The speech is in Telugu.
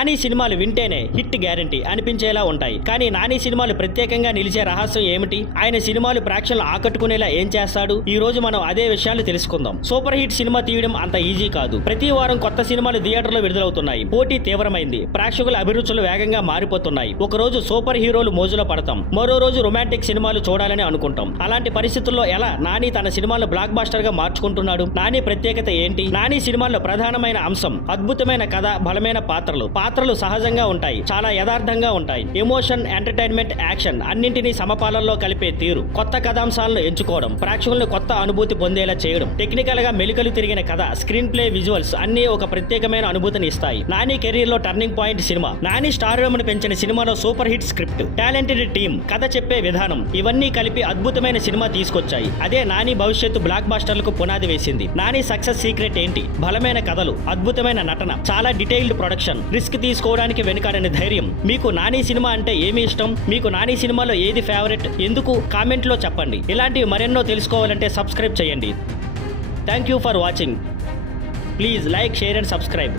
నాని సినిమాలు వింటేనే హిట్ గ్యారంటీ అనిపించేలా ఉంటాయి. కానీ నాని సినిమాలు ప్రత్యేకంగా నిలిచే రహస్యం ఏమిటి? ఆయన సినిమాలు ప్రేక్షకులను ఆకట్టుకునేలా ఏం చేస్తాడు? ఈ రోజు మనం అదే విషయాలు తెలుసుకుందాం. సూపర్ హిట్ సినిమా తీయడం అంత ఈజీ కాదు. ప్రతి వారం కొత్త సినిమాలు థియేటర్లో విడుదలవుతున్నాయి. పోటీ తీవ్రమైంది. ప్రేక్షకుల అభిరుచులు వేగంగా మారిపోతున్నాయి. ఒక రోజు సూపర్ హీరోలు మోజులో పడతాం, మరో రోజు రొమాంటిక్ సినిమాలు చూడాలని అనుకుంటాం. అలాంటి పరిస్థితుల్లో ఎలా నాని తన సినిమాలను బ్లాక్ బాస్టర్ గా మార్చుకుంటున్నాడు? నాని ప్రత్యేకత ఏంటి? నాని సినిమాల్లో ప్రధానమైన అంశం అద్భుతమైన కథ, బలమైన పాత్రలు సహజంగా ఉంటాయి, చాలా యథార్థంగా ఉంటాయి. ఎమోషన్, ఎంటర్టైన్మెంట్, యాక్షన్ అన్నింటినీ సమపాలనలో కలిపే తీరు, కొత్త కథాంశాలను ఎంచుకోవడం, ప్రేక్షకులను కొత్త అనుభూతి పొందేలా చేయడం, టెక్నికల్ గా మెలికలు తిరిగిన కథ, స్క్రీన్ ప్లే, విజువల్స్ అన్ని ఒక ప్రత్యేకమైన అనుభూతిని ఇస్తాయి. నాని కెరీర్ లో టర్నింగ్ పాయింట్ సినిమా. నాని స్టార్డమ్ను పెంచిన సినిమాలో super hit script, talented team, కథ చెప్పే విధానం ఇవన్నీ కలిపి అద్భుతమైన సినిమా తీసుకొచ్చాయి. అదే నాని భవిష్యత్తు బ్లాక్ బాస్టర్లకు పునాది వేసింది. నాని సక్సెస్ సీక్రెట్ ఏంటి? బలమైన కథలు, అద్భుతమైన నటన, చాలా డీటెయిల్డ్ ప్రొడక్షన్, రిస్క్ తీసుకోవడానికి వెనుకాడని ధైర్యం. మీకు నాని సినిమా అంటే ఏమి ఇష్టం? మీకు నాని సినిమాలో ఏది ఫేవరెట్? ఎందుకు? కామెంట్ లో చెప్పండి. ఇలాంటివి మరెన్నో తెలుసుకోవాలంటే సబ్స్క్రైబ్ చేయండి. Thank you for watching. Please like, share and subscribe.